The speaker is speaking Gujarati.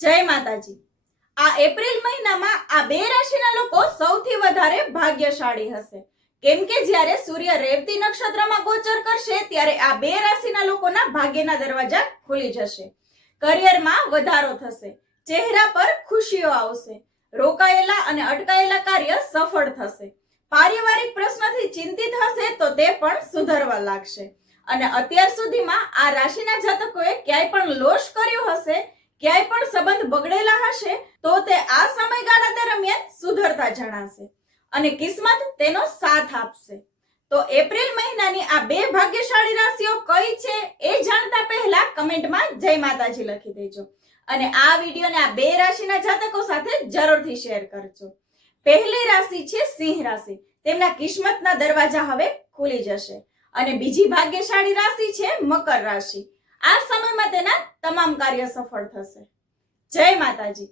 જય માતાજી। આ એપ્રિલ મહિનામાં આ બે રાશિના લોકો સૌથી વધારે ભાગ્યશાળી હશે, કેમ કે જ્યારે સૂર્ય રેવતી નક્ષત્રમાં ગોચર કરશે ત્યારે આ બે રાશિના લોકોના ભાગ્યના દરવાજા ખુલી જશે। કરિયરમાં વધારો થશે, ચહેરા પર ખુશીઓ આવશે, રોકાયેલા અને અટકાયેલા કાર્ય સફળ થશે, પારિવારિક પ્રશ્નથી ચિંતિત હશે તો તે પણ સુધરવા લાગશે અને અત્યાર સુધીમાં આ રાશિના જાતકોએ ક્યાંય પણ લોસ કર્યો હશે, ક્યાંય પણ સંબંધ બગડેલા હશે તો તે આ સમયગાળા દરમિયાન સુધરતા જણાશે અને કિસ્મત તેનો સાથ આપશે। તો એપ્રિલ મહિનાની આ બે ભાગ્યશાળી રાશિઓ કઈ છે એ જાણતા પહેલા કમેન્ટમાં જય માતાજી લખી દેજો અને આ વિડીયોને આ બે રાશિના જાતકો સાથે જરૂરથી શેર કરજો। પહેલી રાશિ છે સિંહ રાશિ, તેમના કિસ્મતના દરવાજા હવે ખુલી જશે અને બીજી ભાગ્યશાળી રાશિ છે મકર રાશિ। આ સમયમાં તેના તમામ કાર્ય સફળ થશે। જય માતાજી।